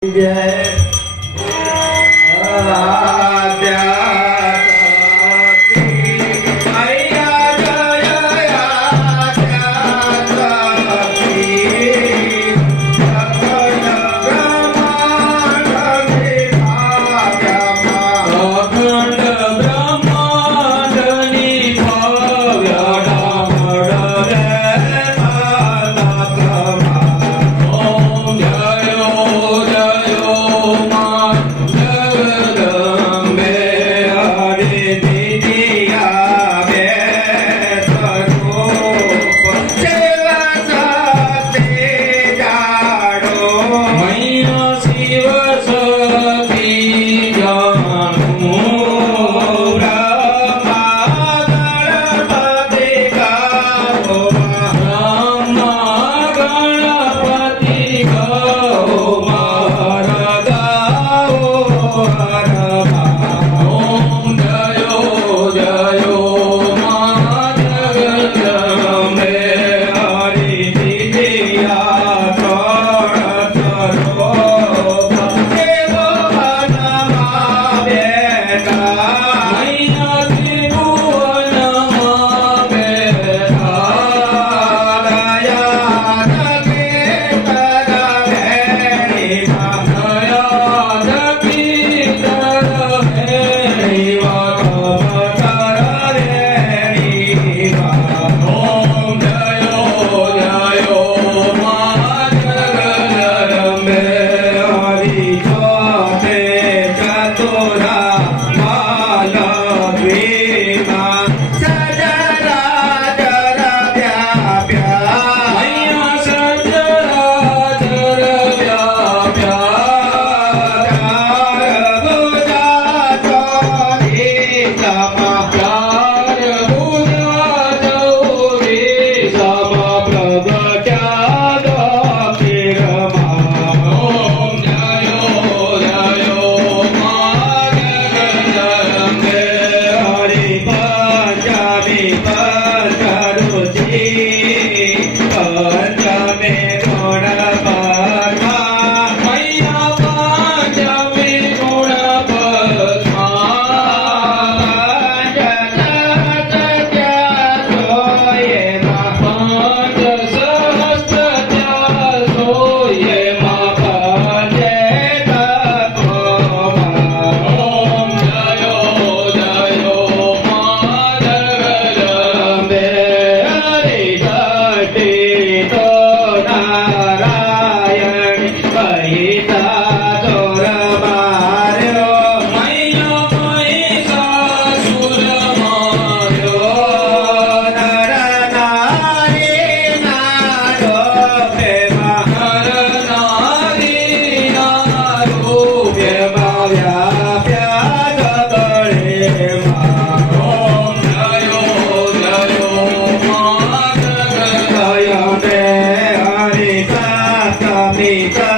Yeah. 我。Africa.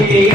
Hey,